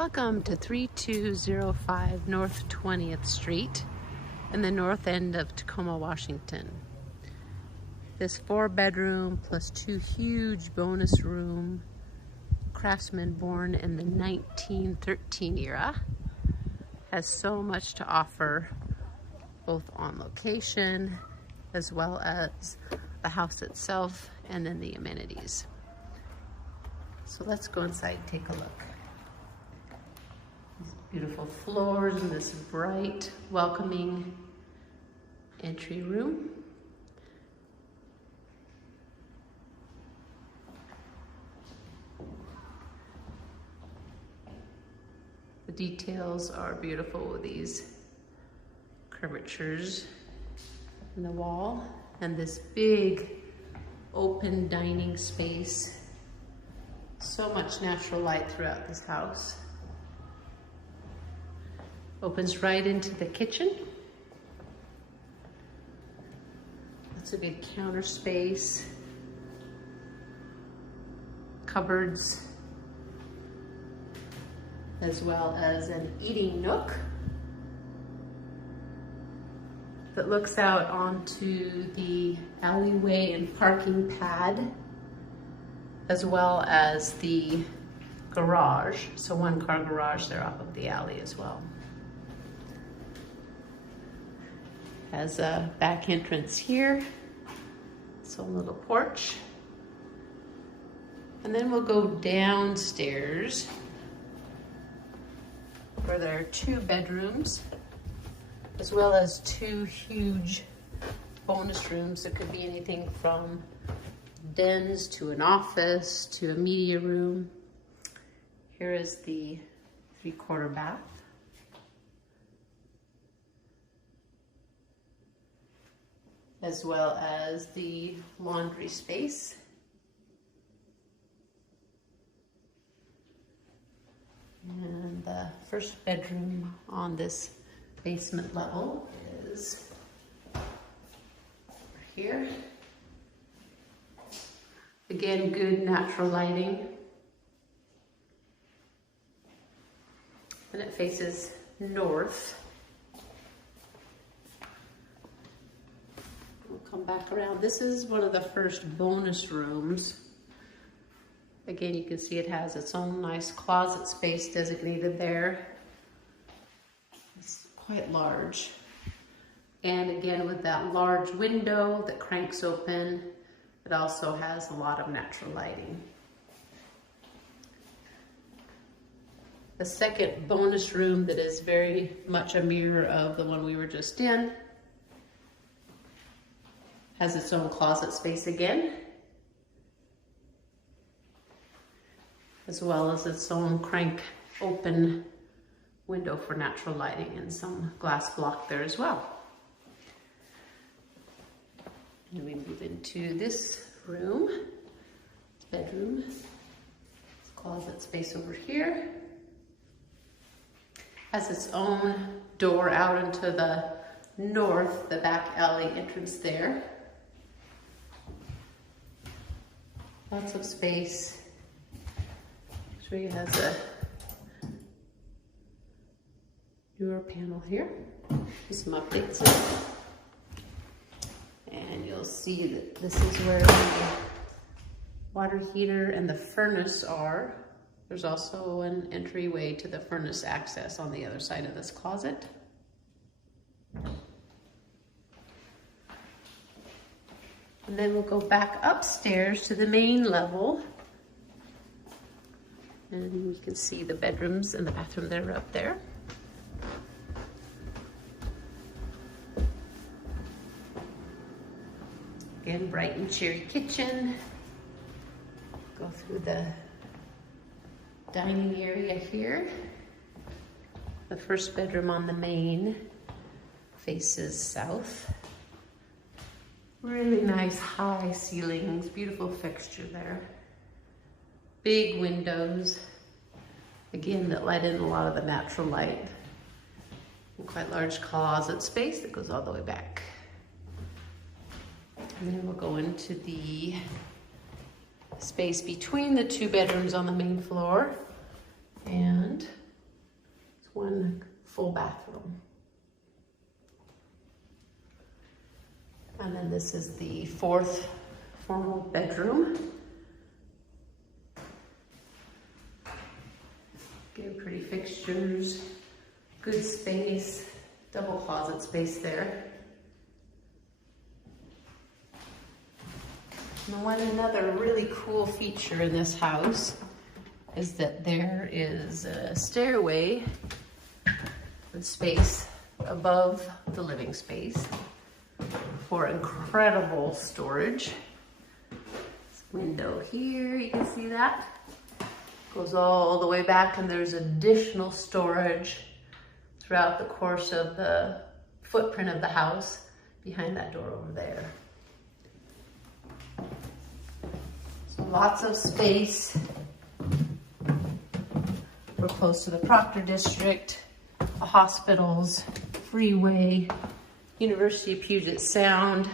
Welcome to 3205 North 20th Street in the north end of Tacoma, Washington. This 4-bedroom plus 2 huge bonus room, Craftsman born in the 1913 era, has so much to offer both on location as well as the house itself and then the amenities. So let's go inside and take a look. These beautiful floors and this bright, welcoming entry room. The details are beautiful with these curvatures in the wall and this big open dining space. So much natural light throughout this house. Opens right into the kitchen. That's a good counter space. Cupboards, as well as an eating nook that looks out onto the alleyway and parking pad, as well as the garage. So 1-car garage there off of the alley as well. Has a back entrance here, so a little porch. And then we'll go downstairs where there are 2 bedrooms, as well as 2 huge bonus rooms that could be anything from dens to an office to a media room. Here is the 3/4 bath. As well as the laundry space. And the first bedroom on this basement level is over here. Again, good natural lighting. And it faces north. We'll come back around. This is one of the first bonus rooms. Again, you can see it has its own nice closet space designated there. It's quite large. And again, with that large window that cranks open, it also has a lot of natural lighting. The second bonus room that is very much a mirror of the one we were just in has its own closet space again, as well as its own crank open window for natural lighting and some glass block there as well. And we move into this room, bedroom, closet space over here. Has its own door out into the north, the back alley entrance there. Lots of space. Show you has a newer panel here. Some updates. And you'll see that this is where the water heater and the furnace are. There's also an entryway to the furnace access on the other side of this closet. And then we'll go back upstairs to the main level. And you can see the bedrooms and the bathroom that are up there. Again, bright and cheery kitchen. Go through the dining area here. The first bedroom on the main faces south. Really nice high ceilings, beautiful fixture there. Big windows, again, that let in a lot of the natural light. And quite large closet space that goes all the way back. And then we'll go into the space between the 2 bedrooms on the main floor. And one full bathroom. And then this is the fourth formal bedroom. Very pretty fixtures, good space, double closet space there. And another really cool feature in this house is that there is a stairway with space above the living space for incredible storage. This window here, you can see that. Goes all the way back, and there's additional storage throughout the course of the footprint of the house behind that door over there. So lots of space. We're close to the Proctor District, the hospitals, freeway, University of Puget Sound.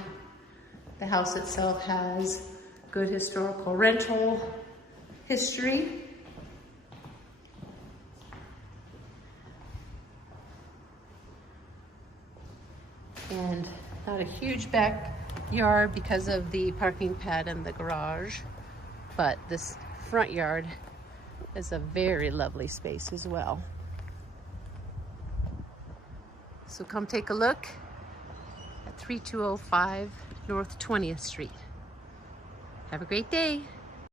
The house itself has good historical rental history. And not a huge backyard because of the parking pad and the garage, but this front yard is a very lovely space as well. So come take a look at 3205 North 20th Street. Have a great day.